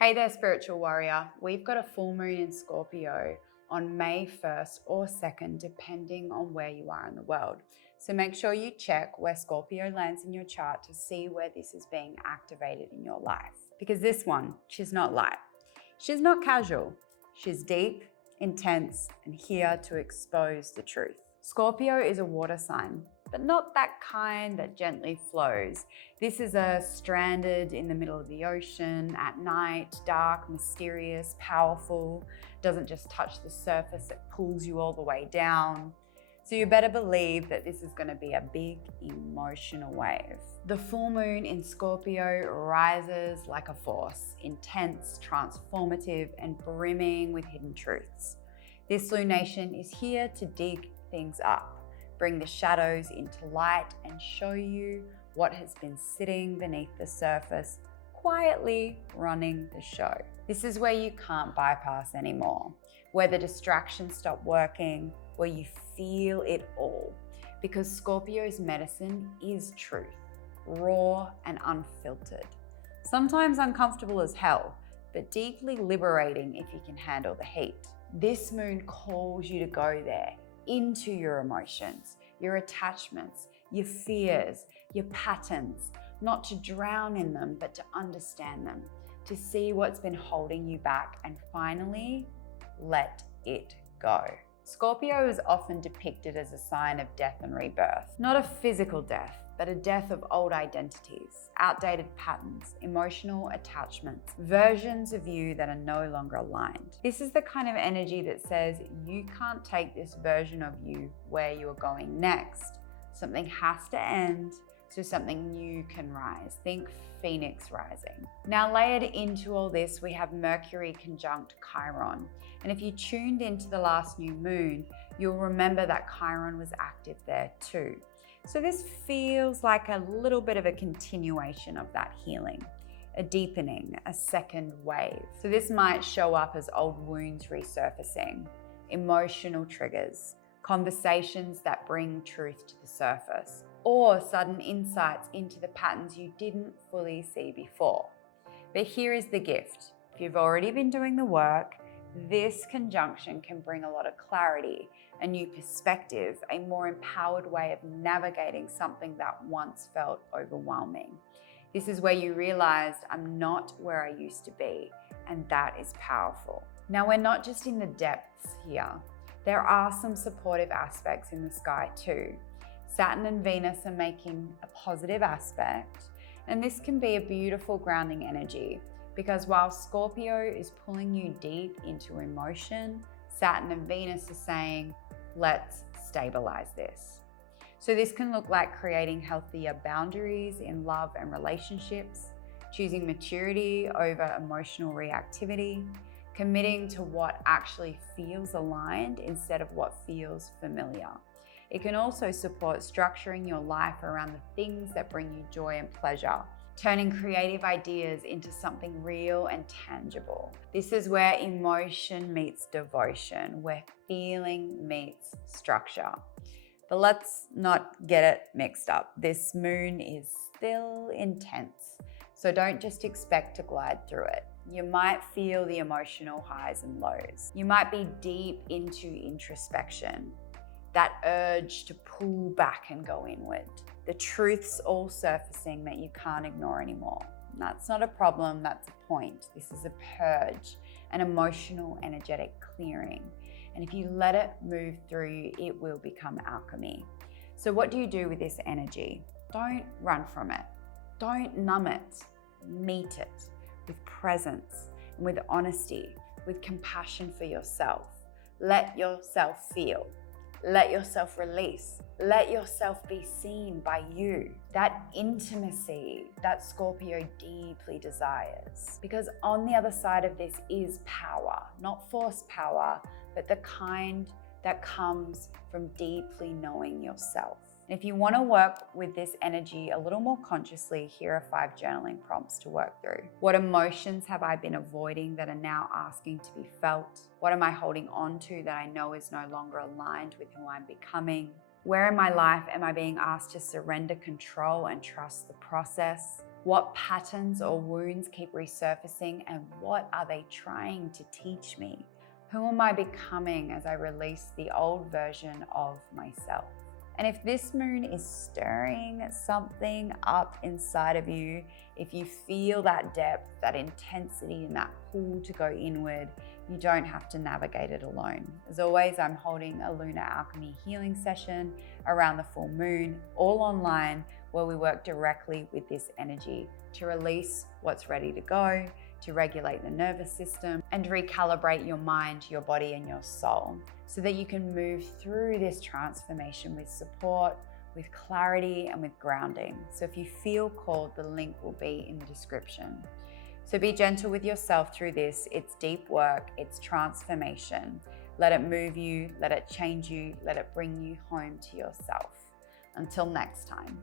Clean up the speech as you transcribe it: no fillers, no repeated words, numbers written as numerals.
Hey there, spiritual warrior. We've got a full moon in Scorpio on May 1st or 2nd, depending on where you are in the world. So make sure you check where Scorpio lands in your chart to see where this is being activated in your life. Because this one, she's not light. She's not casual. She's deep, intense, and here to expose the truth. Scorpio is a water sign, but not that kind that gently flows. This is a stranded in the middle of the ocean at night, dark, mysterious, powerful, doesn't just touch the surface, it pulls you all the way down. So you better believe that this is going to be a big emotional wave. The full moon in Scorpio rises like a force, intense, transformative, and brimming with hidden truths. This lunation is here to dig things up, bring the shadows into light, and show you what has been sitting beneath the surface, quietly running the show. This is where you can't bypass anymore, where the distractions stop working, where you feel it all. Because Scorpio's medicine is truth, raw and unfiltered. Sometimes uncomfortable as hell, but deeply liberating if you can handle the heat. This moon calls you to go there, into your emotions, your attachments, your fears, your patterns, not to drown in them, but to understand them, to see what's been holding you back and finally let it go. Scorpio is often depicted as a sign of death and rebirth, not a physical death, but a death of old identities, outdated patterns, emotional attachments, versions of you that are no longer aligned. This is the kind of energy that says you can't take this version of you where you are going next. Something has to end so something new can rise. Think Phoenix rising. Now layered into all this, we have Mercury conjunct Chiron. And if you tuned into the last new moon, you'll remember that Chiron was active there too. So this feels like a little bit of a continuation of that healing, a deepening, a second wave. So this might show up as old wounds resurfacing, emotional triggers, conversations that bring truth to the surface, or sudden insights into the patterns you didn't fully see before. But here is the gift. If you've already been doing the work, this conjunction can bring a lot of clarity, a new perspective, a more empowered way of navigating something that once felt overwhelming. This is where you realized, I'm not where I used to be, and that is powerful. Now, we're not just in the depths here. There are some supportive aspects in the sky too. Saturn and Venus are making a positive aspect, and this can be a beautiful grounding energy because while Scorpio is pulling you deep into emotion, Saturn and Venus are saying, let's stabilize this. So this can look like creating healthier boundaries in love and relationships, choosing maturity over emotional reactivity, committing to what actually feels aligned instead of what feels familiar. It can also support structuring your life around the things that bring you joy and pleasure, turning creative ideas into something real and tangible. This is where emotion meets devotion, where feeling meets structure. But let's not get it mixed up. This moon is still intense, so don't just expect to glide through it. You might feel the emotional highs and lows. You might be deep into introspection, that urge to pull back and go inward. The truth's all surfacing that you can't ignore anymore. That's not a problem, that's a point. This is a purge, an emotional, energetic clearing. And if you let it move through you, it will become alchemy. So what do you do with this energy? Don't run from it. Don't numb it. Meet it with presence and with honesty, with compassion for yourself. Let yourself feel. Let yourself release. Let yourself be seen by you. That intimacy that Scorpio deeply desires. Because on the other side of this is power, not forced power, but the kind that comes from deeply knowing yourself. And if you want to work with this energy a little more consciously, here are 5 journaling prompts to work through. What emotions have I been avoiding that are now asking to be felt? What am I holding on to that I know is no longer aligned with who I'm becoming? Where in my life am I being asked to surrender control and trust the process? What patterns or wounds keep resurfacing, and what are they trying to teach me? Who am I becoming as I release the old version of myself? And if this moon is stirring something up inside of you, if you feel that depth, that intensity, and that pull to go inward, you don't have to navigate it alone. As always, I'm holding a lunar alchemy healing session around the full moon, all online, where we work directly with this energy to release what's ready to go, to regulate the nervous system, and recalibrate your mind, your body, and your soul so that you can move through this transformation with support, with clarity, and with grounding. So if you feel called, the link will be in the description. So be gentle with yourself through this. It's deep work, it's transformation. Let it move you, let it change you, let it bring you home to yourself. Until next time.